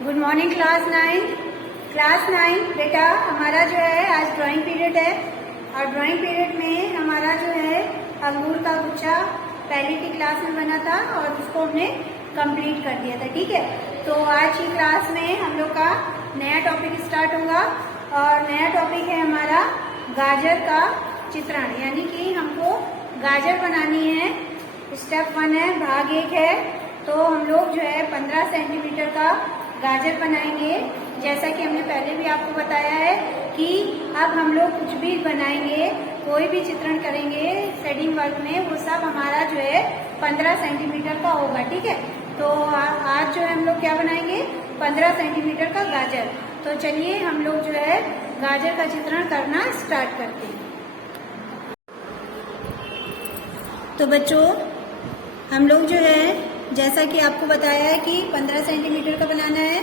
Good morning class 9 बेटा। हमारा जो है आज ड्राइंग पीरियड है और ड्राइंग पीरियड में हमारा जो है अंगूर का गुच्छा पहली की क्लास में बना था और उसको हमने कंप्लीट कर दिया था। ठीक है, तो आज की क्लास में हम लोग का नया टॉपिक स्टार्ट होगा और नया टॉपिक है हमारा गाजर का चित्रण, यानी कि हमको गाजर बनानी है। स्टेप 1 है, भाग 1 है। तो हम लोग जो है 15 सेंटीमीटर का गाजर बनाएंगे। जैसा कि हमने पहले भी आपको बताया है कि अब हम लोग कुछ भी बनाएंगे, कोई भी चित्रण करेंगे शेडिंग वर्क में, वो सब हमारा जो है 15 सेंटीमीटर का होगा। ठीक है, तो आज जो है हम लोग क्या बनाएंगे, 15 सेंटीमीटर का गाजर। तो चलिए हम लोग जो है गाजर का चित्रण करना स्टार्ट करते हैं। तो बच्चों, हम लोग जो है जैसा कि आपको बताया है कि 15 सेंटीमीटर का बनाना है,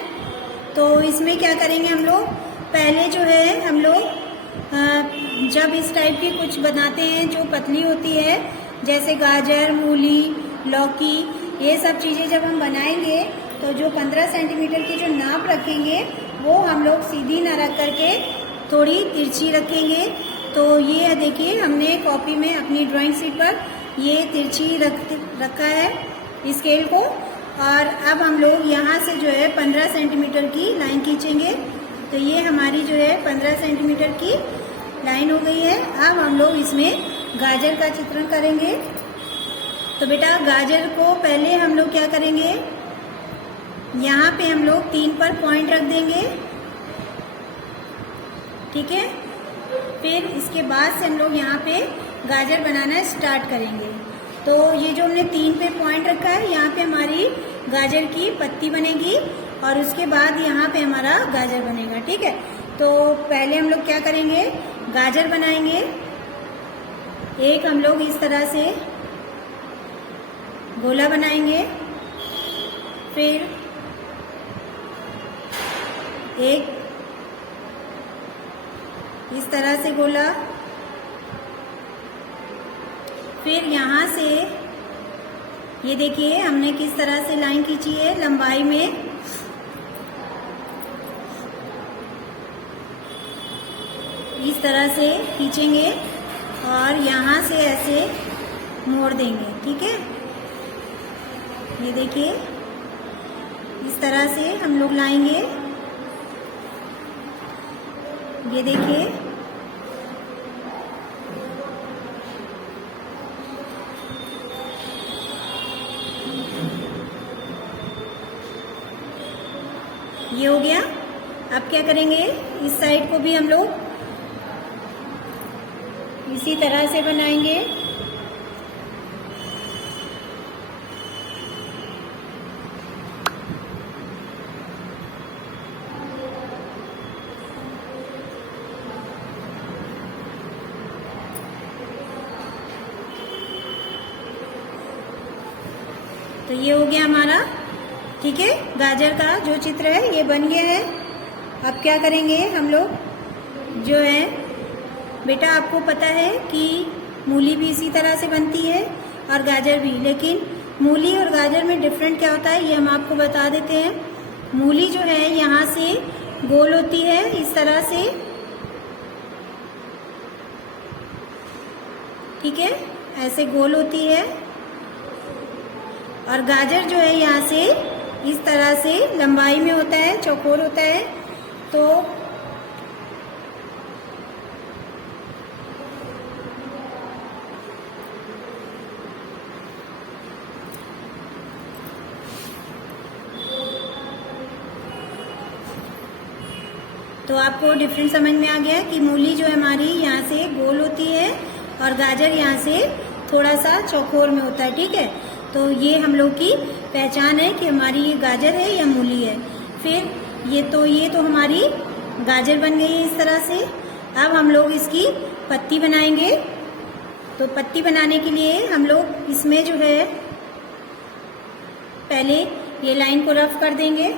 तो इसमें क्या करेंगे हम लोग, पहले जो है हम लोग जब इस टाइप की कुछ बनाते हैं जो पतली होती है, जैसे गाजर, मूली, लौकी, ये सब चीज़ें जब हम बनाएंगे तो जो 15 सेंटीमीटर की जो नाप रखेंगे वो हम लोग सीधी ना रख करके थोड़ी तिरछी रखेंगे। तो ये देखिए, हमने कॉपी में अपनी ड्राइंग शीट पर ये तिरछी रखा है स्केल को, और अब हम लोग यहाँ से जो है 15 सेंटीमीटर की लाइन खींचेंगे। तो ये हमारी जो है 15 सेंटीमीटर की लाइन हो गई है। अब हम लोग इसमें गाजर का चित्रण करेंगे। तो बेटा, गाजर को पहले हम लोग क्या करेंगे, यहाँ पे हम लोग 3 पर पॉइंट रख देंगे। ठीक है, फिर इसके बाद से हम लोग यहाँ पे गाजर बनाना स्टार्ट करेंगे। तो ये जो हमने 3 पे पॉइंट रखा है, यहाँ पे हमारी गाजर की पत्ती बनेगी और उसके बाद यहाँ पे हमारा गाजर बनेगा। ठीक है, तो पहले हम लोग क्या करेंगे, गाजर बनाएंगे। एक हम लोग इस तरह से गोला बनाएंगे, फिर एक इस तरह से गोला, फिर यहाँ से ये देखिए हमने किस तरह से लाइन खींची है लंबाई में। इस तरह से खींचेंगे और यहाँ से ऐसे मोड़ देंगे। ठीक है, ये देखिए इस तरह से हम लोग लाएंगे। ये देखिए, ये हो गया। अब क्या करेंगे, इस साइड को भी हम लोग इसी तरह से बनाएंगे। तो ये हो गया हमारा, ठीक है, गाजर का जो चित्र है ये बन गया है। अब क्या करेंगे हम लोग, जो है बेटा आपको पता है कि मूली भी इसी तरह से बनती है और गाजर भी, लेकिन मूली और गाजर में डिफरेंट क्या होता है ये हम आपको बता देते हैं। मूली जो है यहाँ से गोल होती है इस तरह से, ठीक है, ऐसे गोल होती है, और गाजर जो है यहाँ से इस तरह से लंबाई में होता है, चौकोर होता है। तो आपको डिफरेंस समझ में आ गया कि मूली जो है हमारी यहाँ से गोल होती है और गाजर यहाँ से थोड़ा सा चौकोर में होता है। ठीक है, तो ये हम लोग की पहचान है कि हमारी ये गाजर है या मूली है। फिर ये तो हमारी गाजर बन गई है इस तरह से। अब हम लोग इसकी पत्ती बनाएंगे। तो पत्ती बनाने के लिए हम लोग इसमें जो है पहले ये लाइन को रफ कर देंगे।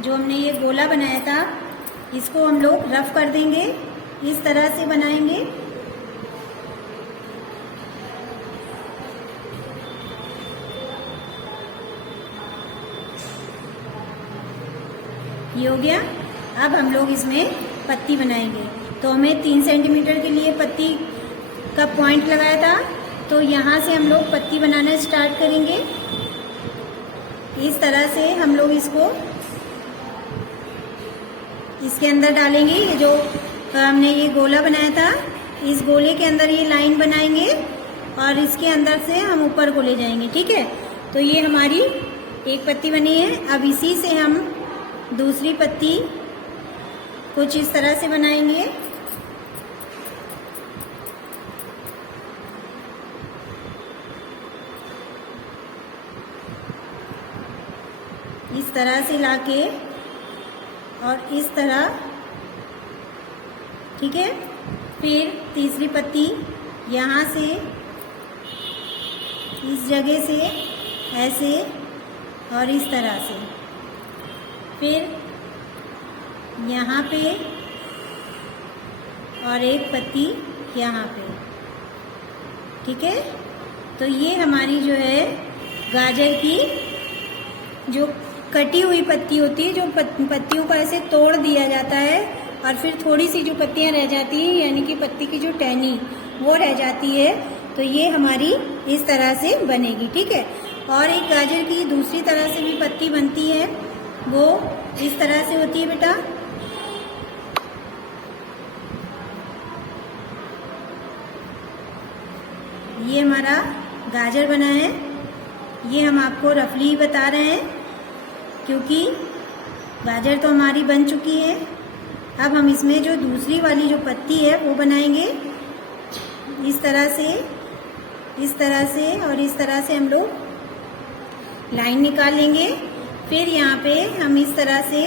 जो हमने ये गोला बनाया था इसको हम लोग रफ कर देंगे, इस तरह से बनाएंगे। ये हो गया। अब हम लोग इसमें पत्ती बनाएंगे। तो हमें 3 सेंटीमीटर के लिए पत्ती का पॉइंट लगाया था, तो यहाँ से हम लोग पत्ती बनाना स्टार्ट करेंगे। इस तरह से हम लोग इसको इसके अंदर डालेंगे। ये जो हमने ये गोला बनाया था, इस गोले के अंदर ये लाइन बनाएंगे और इसके अंदर से हम ऊपर को ले जाएंगे। ठीक है, तो ये हमारी एक पत्ती बनी है। अब इसी से हम दूसरी पत्ती कुछ इस तरह से बनाएंगे। इस तरह से लाके और इस तरह, ठीक है। फिर तीसरी पत्ती यहाँ से इस जगह से ऐसे और इस तरह से, फिर यहाँ पे और एक पत्ती यहाँ पे। ठीक है, तो ये हमारी जो है गाजर की जो कटी हुई पत्ती होती है, जो पत्तियों को ऐसे तोड़ दिया जाता है और फिर थोड़ी सी जो पत्तियां रह जाती हैं, यानी कि पत्ती की जो टहनी वो रह जाती है, तो ये हमारी इस तरह से बनेगी। ठीक है, और एक गाजर की दूसरी तरह से भी पत्ती बनती है, वो इस तरह से होती है बेटा। ये हमारा गाजर बना है। ये हम आपको रफली बता रहे हैं क्योंकि गाजर तो हमारी बन चुकी है। अब हम इसमें जो दूसरी वाली जो पत्ती है वो बनाएंगे। इस तरह से, इस तरह से और इस तरह से हम लोग लाइन निकाल लेंगे। फिर यहाँ पे हम इस तरह से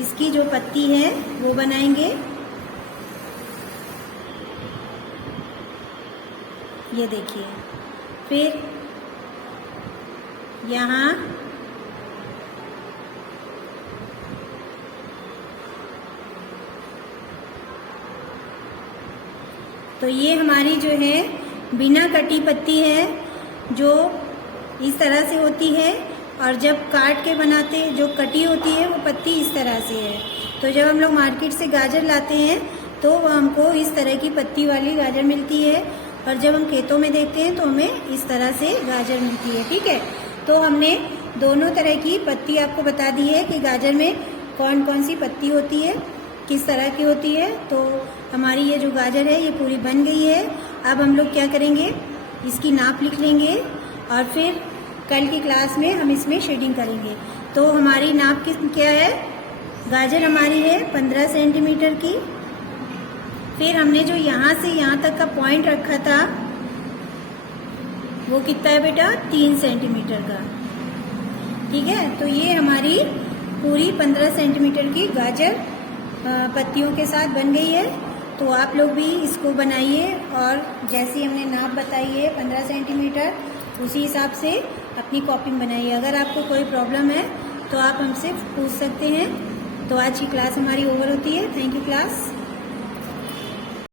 इसकी जो पत्ती है वो बनाएंगे। ये देखिए, फिर यहाँ तो ये हमारी जो है बिना कटी पत्ती है, जो इस तरह से होती है, और जब काट के बनाते जो कटी होती है वो पत्ती इस तरह से है। तो जब हम लोग मार्केट से गाजर लाते हैं तो वह हमको इस तरह की पत्ती वाली गाजर मिलती है, और जब हम खेतों में देखते हैं तो हमें इस तरह से गाजर मिलती है। ठीक है, तो हमने दोनों तरह की पत्ती आपको बता दी है कि गाजर में कौन कौन सी पत्ती होती है, किस तरह की होती है। तो हमारी ये जो गाजर है ये पूरी बन गई है। अब हम लोग क्या करेंगे, इसकी नाप लिख लेंगे और फिर कल की क्लास में हम इसमें शेडिंग करेंगे। तो हमारी नाप क्या है, गाजर हमारी है 15 सेंटीमीटर की। फिर हमने जो यहाँ से यहाँ तक का पॉइंट रखा था वो कितना है बेटा, 3 सेंटीमीटर का। ठीक है, तो ये हमारी पूरी 15 सेंटीमीटर की गाजर पत्तियों के साथ बन गई है। तो आप लोग भी इसको बनाइए और जैसी हमने नाप बताई है 15 सेंटीमीटर, उसी हिसाब से अपनी कॉपी बनाइए। अगर आपको कोई प्रॉब्लम है तो आप हमसे पूछ सकते हैं। तो आज की क्लास हमारी ओवर होती है। Thank you class.